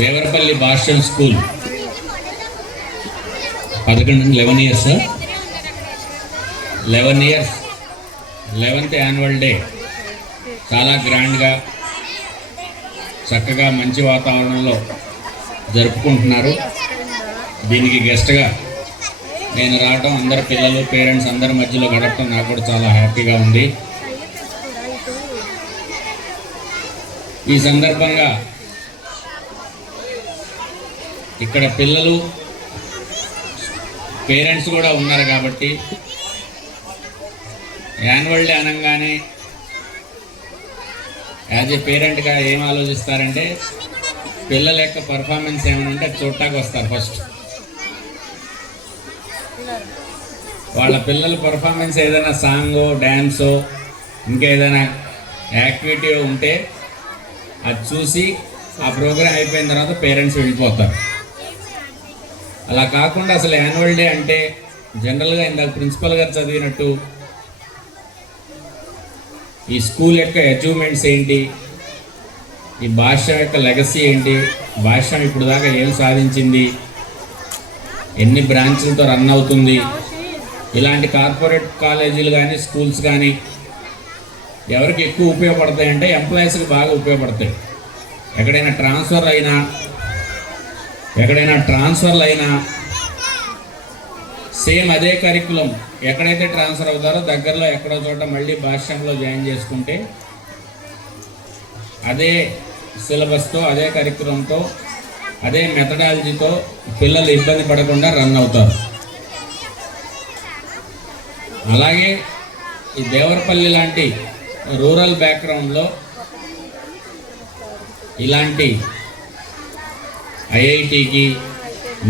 Devarapalli Bhashyam school 11 years 11th annual day చాలా గ్రాండ్గా చక్కగా మంచి వాతావరణంలో జరుపుకుంటున్నారు. దీనికి గెస్ట్గా నేను రావడం, అందరు పిల్లలు పేరెంట్స్ అందరి మధ్యలో గడపడం నాకు కూడా చాలా హ్యాపీగా ఉంది. ఈ సందర్భంగా ఇక్కడ పిల్లలు పేరెంట్స్ కూడా ఉన్నారు కాబట్టి యాన్యువల్ డే అనగానే యాజ్ ఏ పేరెంట్గా ఏం ఆలోచిస్తారంటే పిల్లల యొక్క పర్ఫార్మెన్స్ ఏమైనా ఉంటే చూడటానికి వస్తారు. ఫస్ట్ వాళ్ళ పిల్లల పర్ఫార్మెన్స్ ఏదైనా సాంగో డ్యాన్సో ఇంకేదైనా యాక్టివిటీ ఉంటే అది చూసి ఆ ప్రోగ్రాం అయిపోయిన తర్వాత పేరెంట్స్ వెళ్ళిపోతారు. అలా కాకుండా అసలు యాన్యువల్ డే అంటే జనరల్గా ఇందాక ప్రిన్సిపల్ గారు చదివినట్టు ఈ స్కూల్ యొక్క అచీవ్మెంట్స్ ఏంటి, ఈ భాష యొక్క లెగసీ ఏంటి, భాష ఇప్పుడు దాకా ఏం సాధించింది, ఎన్ని బ్రాంచ్లతో రన్ అవుతుంది, ఇలాంటి కార్పొరేట్ కాలేజీలు కానీ స్కూల్స్ కానీ ఎవరికి ఎక్కువ ఉపయోగపడతాయంటే ఎంప్లాయీస్కి బాగా ఉపయోగపడతాయి. ఎక్కడైనా ట్రాన్స్ఫర్లు అయినా సేమ్ అదే కరికులం ఎక్కడైతే ట్రాన్స్ఫర్ అవుతారో దగ్గరలో ఎక్కడో చోట మళ్ళీ భాష్యంలో జాయిన్ చేసుకుంటే అదే సిలబస్తో, అదే కరికులంతో, అదే మెథడాలజీతో పిల్లలు ఇబ్బంది పడకుండా రన్ అవుతారు. అలాగే ఈ దేవరపల్లి లాంటి రూరల్ బ్యాక్గ్రౌండ్లో ఇలాంటి ఐఐటికి,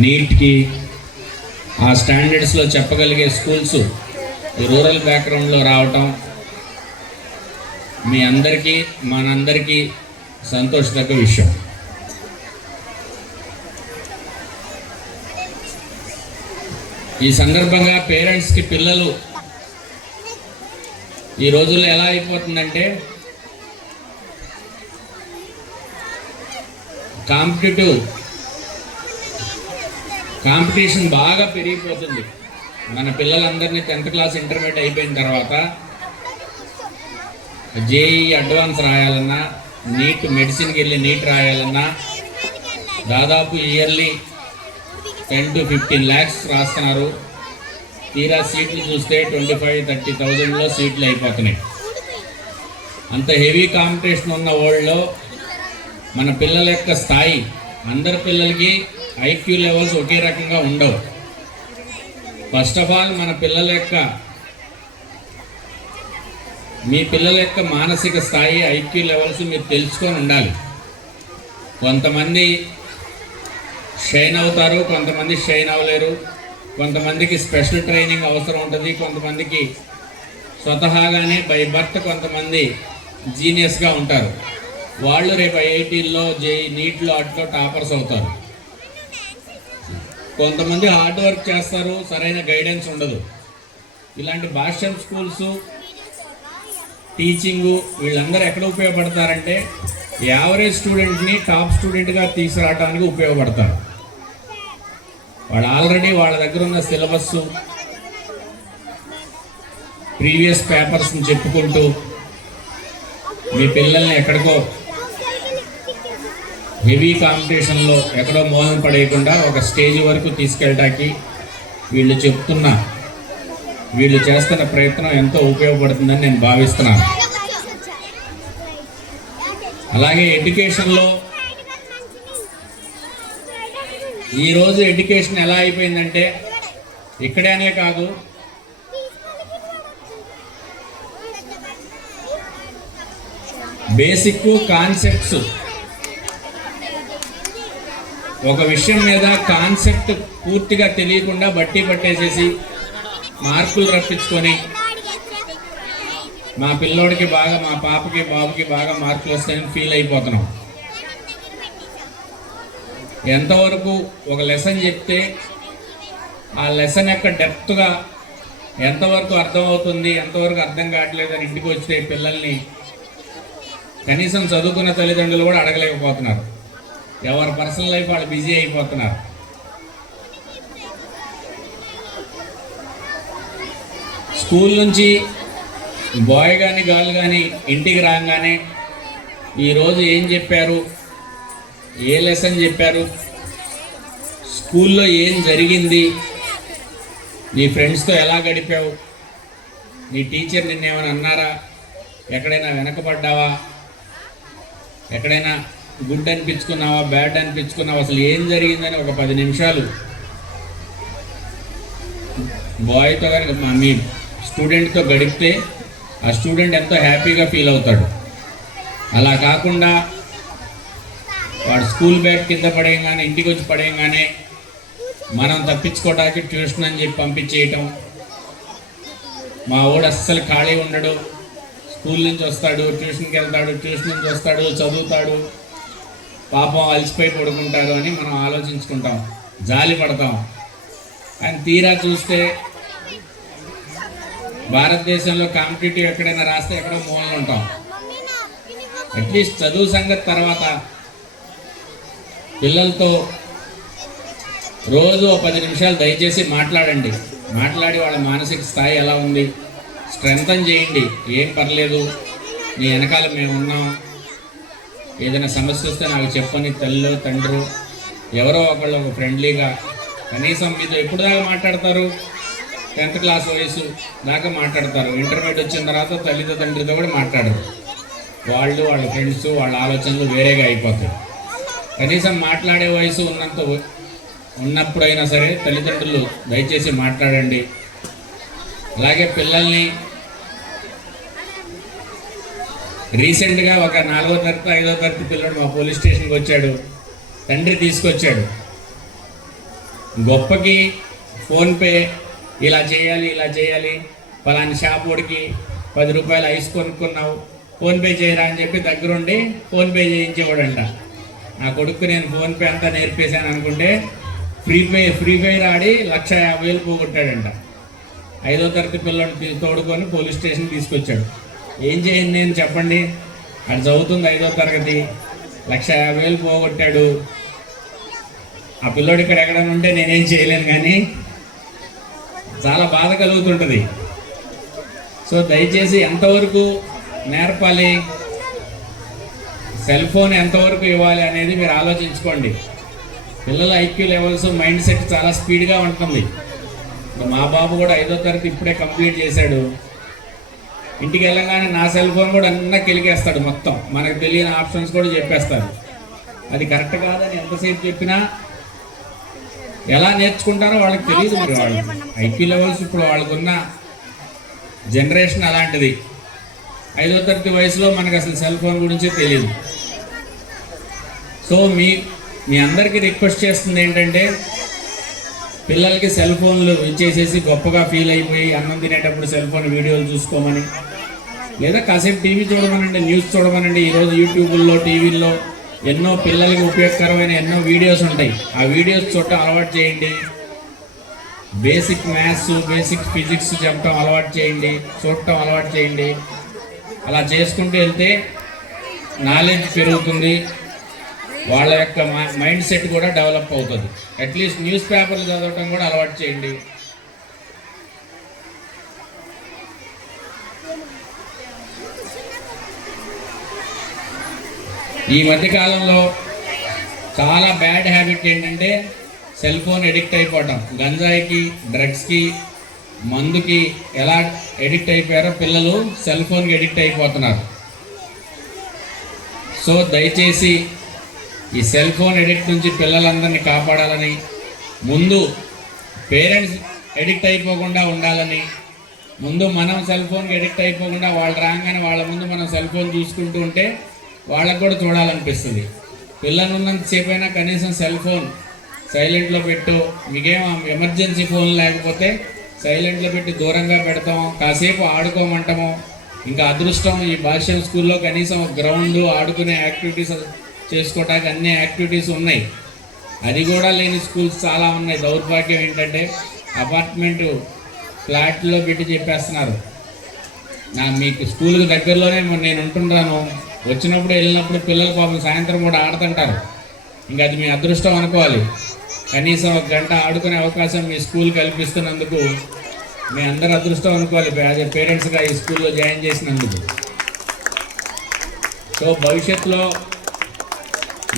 నీట్కి ఆ స్టాండర్డ్స్లో చెప్పగలిగే స్కూల్స్ ఈ రూరల్ బ్యాక్గ్రౌండ్లో రావటం మీ అందరికీ మనందరికీ సంతోషదగ్గ విషయం. ఈ సందర్భంగా పేరెంట్స్కి పిల్లలు ఈ రోజుల్లో ఎలా అయిపోతుందంటే కాంపిటీషన్ బాగా పెరిగిపోతుంది. మన పిల్లలందరినీ 10th క్లాస్ ఇంటర్మీడియట్ అయిపోయిన తర్వాత జేఈ అడ్వాన్స్ రాయాలన్నా, నీట్ మెడిసిన్కి వెళ్ళి నీట్ రాయాలన్నా దాదాపు ఇయర్లీ 10 to 15 lakhs రాస్తున్నారు. తీరా సీట్లు చూస్తే 25-30,000లో సీట్లు అయిపోతున్నాయి. అంత హెవీ కాంపిటీషన్ ఉన్న వరల్డ్లో మన పిల్లల యొక్క స్థాయి, అందరి పిల్లలకి ఐక్యూ లెవెల్స్ ఒకే రకంగా ఉండవు. ఫస్ట్ ఆఫ్ ఆల్ మీ పిల్లల యొక్క మానసిక స్థాయి, ఐక్యూ లెవెల్స్ మీరు తెలుసుకొని ఉండాలి. కొంతమంది షైన్ అవుతారు, కొంతమంది షైన్ అవ్వలేరు, కొంతమందికి స్పెషల్ ట్రైనింగ్ అవసరం ఉంటుంది, కొంతమందికి స్వతహాగానే బై బర్త్ కొంతమంది జీనియస్గా ఉంటారు. వాళ్ళు రేపు ఐఐటీల్లో, జేఈ, నీట్లో అట్లో టాపర్స్ అవుతారు. కొంతమంది హార్డ్ వర్క్ చేస్తారు, సరైన గైడెన్స్ ఉండదు. ఇలాంటి భాష్యం స్కూల్స్, టీచింగు వీళ్ళందరూ ఎక్కడ ఉపయోగపడతారంటే యావరేజ్ స్టూడెంట్ని టాప్ స్టూడెంట్గా తీసుకురావడానికి ఉపయోగపడతారు. వాళ్ళు ఆల్రెడీ వాళ్ళ దగ్గర ఉన్న సిలబస్, ప్రీవియస్ పేపర్స్ని చెప్పుకుంటూ మీ పిల్లల్ని ఎక్కడికో హెవీ కాంపిటీషన్లో ఎక్కడో మోహన పడేయకుండా ఒక స్టేజ్ వరకు తీసుకెళ్ళటానికి వీళ్ళు చేస్తున్న ప్రయత్నం ఎంతో ఉపయోగపడుతుందని నేను భావిస్తున్నాను. అలాగే ఎడ్యుకేషన్లో ఈరోజు ఎడ్యుకేషన్ ఎలా అయిపోయిందంటే ఇక్కడనే కాదు, బేసిక్ కాన్సెప్ట్స్, ఒక విషయం మీద కాన్సెప్ట్ పూర్తిగా తెలియకుండా బట్టి పట్టేసేసి మార్కులు రప్పించుకొని మా పిల్లోడికి బాగా, మా పాపకి బాబుకి బాగా మార్కులు వస్తాయని ఫీల్ అయిపోతున్నాం. ఎంతవరకు ఒక లెసన్ చెప్తే ఆ లెసన్ యొక్క డెప్త్గా ఎంతవరకు అర్థమవుతుంది, ఎంతవరకు అర్థం కావట్లేదు అని ఇంటికి వస్తే పిల్లల్ని కనీసం చదువుకున్న తల్లిదండ్రులు కూడా అడగలేకపోతున్నారు. ఎవరి పర్సనల్ లైఫ్ వాళ్ళు బిజీ అయిపోతున్నారు. స్కూల్ నుంచి బాయ్ కానీ గర్ల్ కానీ ఇంటికి రాగానే ఈరోజు ఏం చెప్పారు, ఏ లెసన్ చెప్పారు, స్కూల్లో ఏం జరిగింది, నీ ఫ్రెండ్స్తో ఎలా గడిపావు, నీ టీచర్ నిన్నేమైనా అన్నారా, ఎక్కడైనా వెనకబడ్డావా, ఎక్కడైనా గుడ్ అనిపించుకున్నావా, బ్యాడ్ అనిపించుకున్నావా, అసలు ఏం జరిగిందని ఒక 10 నిమిషాలు బాయ్తో కానీ మీ స్టూడెంట్తో గడిపితే ఆ స్టూడెంట్ ఎంతో హ్యాపీగా ఫీల్ అవుతాడు. అలా కాకుండా వాడు స్కూల్ బ్యాగ్ కింద పడేయగానే, ఇంటికి వచ్చి పడేయగానే మనం తప్పించుకోవడానికి ట్యూషన్ అని చెప్పి పంపించేయటం. మా వాడు అస్సలు ఖాళీ ఉండడు, స్కూల్ నుంచి వస్తాడు, ట్యూషన్కి వెళ్తాడు, ట్యూషన్ నుంచి వస్తాడు, చదువుతాడు, పాపం అలసిపోయి పడుకుంటారు అని మనం ఆలోచించుకుంటాం, జాలి పడతాం. అని తీరా చూస్తే భారతదేశంలో కాంపిటేటివ్ ఎక్కడైనా రాస్తే ఎక్కడో మూలన ఉంటాం. అట్లీస్ట్ చదువు సంగతి తర్వాత పిల్లలతో రోజు 10 నిమిషాలు దయచేసి మాట్లాడండి. మాట్లాడి వాళ్ళ మానసిక స్థాయి ఎలా ఉంది స్ట్రెంథన్ చేయండి. ఏం పర్లేదు, నీ వెనకాల మేము ఉన్నాం, ఏదైనా సమస్య వస్తే నాకు చెప్పని తల్లి తండ్రి ఎవరో ఒకళ్ళు ఫ్రెండ్లీగా, కనీసం మీతో ఎప్పుడు దాకా మాట్లాడతారు, 10th క్లాస్ వయసు దాకా మాట్లాడతారు. ఇంటర్మీడియట్ వచ్చిన తర్వాత తల్లితో తండ్రితో కూడా మాట్లాడరు. వాళ్ళు వాళ్ళ ఫ్రెండ్స్ వాళ్ళ ఆలోచనలు వేరేగా అయిపోతాయి. కనీసం మాట్లాడే వయసు ఉన్నప్పుడైనా సరే తల్లిదండ్రులు దయచేసి మాట్లాడండి. అలాగే పిల్లల్ని రీసెంట్గా ఒక 4వ తరగతి 5వ తరగతి పిల్లడు మా పోలీస్ స్టేషన్కి వచ్చాడు. తండ్రి తీసుకొచ్చాడు. గొప్పకి ఫోన్పే ఇలా చేయాలి, పలాని షాప్ వాడికి 10 రూపాయలు ఐస్ కొనుక్కున్నావు, ఫోన్పే చేయరా అని చెప్పి దగ్గరుండి ఫోన్పే చేయించేవాడంట. నా కొడుకు నేను ఫోన్పే అంతా నేర్పేశాను అనుకుంటే ఫ్రీ ఫైర్ ఆడి 1,50,000 పోగొట్టాడంట. 5వ తరగతి పిల్లల్ని తోడుకొని పోలీస్ స్టేషన్ తీసుకొచ్చాడు. ఏం చేయండి నేను చెప్పండి, అది చదువుతుంది 5వ తరగతి, 1,50,000 పోగొట్టాడు. ఆ పిల్లోడు ఇక్కడ ఎక్కడైనా ఉంటే నేనేం చేయలేను, కానీ చాలా బాధ కలుగుతుంటుంది. సో దయచేసి ఎంతవరకు నేర్పాలి, సెల్ ఫోన్ ఎంతవరకు ఇవ్వాలి అనేది మీరు ఆలోచించుకోండి. పిల్లల ఐక్యూ లెవెల్స్ మైండ్ సెట్ చాలా స్పీడ్గా ఉంటుంది. మా బాబు కూడా 5వ తరగతి ఇప్పుడే కంప్లీట్ చేశాడు. ఇంటికి వెళ్ళగానే నా సెల్ ఫోన్ కూడా అన్నీ కెలికేస్తాడు, మొత్తం మనకు తెలియని ఆప్షన్స్ కూడా చెప్పేస్తాడు. అది కరెక్ట్ కాదని ఎంతసేపు చెప్పినా ఎలా నేర్చుకుంటారో వాళ్ళకి తెలియదు. మరి వాళ్ళు ఐక్యూ లెవెల్స్ ఇప్పుడు వాళ్ళకున్న జనరేషన్ అలాంటిది. 5వ తరగతి వయసులో మనకు అసలు సెల్ ఫోన్ గురించే తెలియదు. సో మీ అందరికీ రిక్వెస్ట్ చేస్తుంది ఏంటంటే, పిల్లలకి సెల్ ఫోన్లు ఇచ్చేసేసి గొప్పగా ఫీల్ అయిపోయి అన్నం తినేటప్పుడు సెల్ ఫోన్ వీడియోలు చూసుకోమని, లేదా కాసేపు టీవీ చూడమనండి, న్యూస్ చూడమనండి. ఈరోజు యూట్యూబ్లో టీవీల్లో ఎన్నో పిల్లలకి ఉపయోగకరమైన ఎన్నో వీడియోస్ ఉంటాయి. ఆ వీడియోస్ చూడటం అలవాటు చేయండి. బేసిక్ మ్యాథ్స్, బేసిక్ ఫిజిక్స్ చెప్పడం అలవాటు చేయండి, చూడటం అలవాటు చేయండి. అలా చేసుకుంటూ వెళ్తే నాలెడ్జ్ పెరుగుతుంది, వాళ్ళ యొక్క మైండ్ సెట్ కూడా డెవలప్ అవుతుంది. అట్లీస్ట్ న్యూస్ పేపర్లు చదవటం కూడా అలవాటు చేయండి. ఈ మధ్యకాలంలో చాలా బ్యాడ్ హ్యాబిట్ ఏంటంటే సెల్ ఫోన్ ఎడిక్ట్ అయిపోవటం. గంజాయికి, డ్రగ్స్కి, మందుకి ఎలా ఎడిక్ట్ అయిపోయారో పిల్లలు సెల్ ఫోన్కి ఎడిక్ట్ అయిపోతున్నారు. సో దయచేసి ఈ సెల్ ఫోన్ ఎడిక్ట్ నుంచి పిల్లలందరినీ కాపాడాలని, ముందు పేరెంట్స్ ఎడిక్ట్ అయిపోకుండా ఉండాలని, ముందు మనం సెల్ ఫోన్కి ఎడిక్ట్ అయిపోకుండా వాళ్ళు రాగానే వాళ్ళ ముందు మనం సెల్ ఫోన్ చూసుకుంటూ ఉంటే వాళ్ళకు కూడా చూడాలనిపిస్తుంది. పిల్లలు ఉన్నంతసేపు అయినా కనీసం సెల్ ఫోన్ సైలెంట్లో పెట్టు, మీకేం ఎమర్జెన్సీ ఫోన్ లేకపోతే సైలెంట్లో పెట్టి దూరంగా పెడతాం, కాసేపు ఆడుకోమంటాము. ఇంకా అదృష్టం ఈ భాష్యం స్కూల్లో కనీసం గ్రౌండ్, ఆడుకునే యాక్టివిటీస్ చేసుకోవడానికి అన్ని యాక్టివిటీస్ ఉన్నాయి. అది కూడా లేని స్కూల్స్ చాలా ఉన్నాయి. దౌర్భాగ్యం ఏంటంటే అపార్ట్మెంటు ఫ్లాట్లో పెట్టి చెప్పేస్తున్నారు, మీకు స్కూల్కి దగ్గరలోనే నేను ఉంటున్నాను, వచ్చినప్పుడు వెళ్ళినప్పుడు పిల్లలు పాపం సాయంత్రం కూడా ఆడుతుంటారు. ఇంకా అది మీ అదృష్టం అనుకోవాలి. కనీసం 1 గంట ఆడుకునే అవకాశం మీ స్కూల్ కల్పిస్తున్నందుకు మీ అందరు అదృష్టం అనుకోవాలి, యాజ్ ఏ పేరెంట్స్గా ఈ స్కూల్లో జాయిన్ చేసినందుకు. సో భవిష్యత్తులో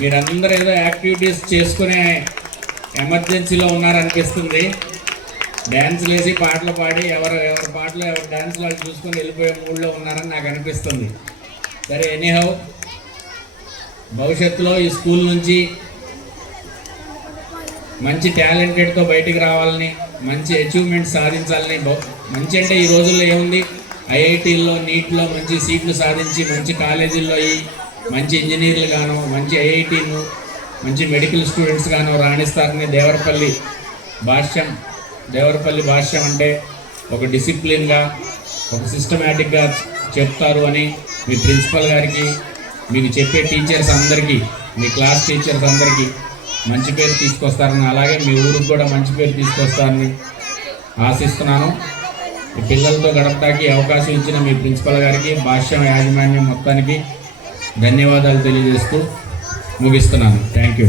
మీరందరూ ఏదో యాక్టివిటీస్ చేసుకునే ఎమర్జెన్సీలో ఉన్నారనిపిస్తుంది. డ్యాన్స్లు వేసి పాటలు పాడి ఎవరి పాటలు ఎవరి డ్యాన్స్లు వాళ్ళు చూసుకొని వెళ్ళిపోయే మూడ్లో ఉన్నారని నాకు అనిపిస్తుంది. సరే, ఎనీహౌ భవిష్యత్తులో ఈ స్కూల్ నుంచి మంచి టాలెంటెడ్తో బయటికి రావాలని, మంచి అచీవ్మెంట్స్ సాధించాలని. మంచి అంటే ఈ రోజుల్లో ఏముంది, ఐఐటీల్లో నీట్లో మంచి సీట్లు సాధించి మంచి కాలేజీల్లో మంచి ఇంజనీర్లు గాను, మంచి ఐఐటీలు, మంచి మెడికల్ స్టూడెంట్స్ గాను రాణిస్తారని దేవరపల్లి భాష్యం అంటే ఒక డిసిప్లిన్గా, ఒక సిస్టమేటిక్గా చెప్తారు అని మీ ప్రిన్సిపల్ గారికి, మీకు చెప్పే టీచర్స్ అందరికీ, మీ క్లాస్ టీచర్స్ అందరికీ మంచి పేరు తీసుకొస్తారని, అలాగే మీ ఊరికి కూడా మంచి పేరు తీసుకొస్తారని ఆశిస్తున్నాను. మీ పిల్లలతో గడపడానికి అవకాశం ఇచ్చిన మీ ప్రిన్సిపల్ గారికి, భాష్యం యాజమాన్యం మొత్తానికి ధన్యవాదాలు తెలియజేస్తూ ముగిస్తున్నాను. Thank you.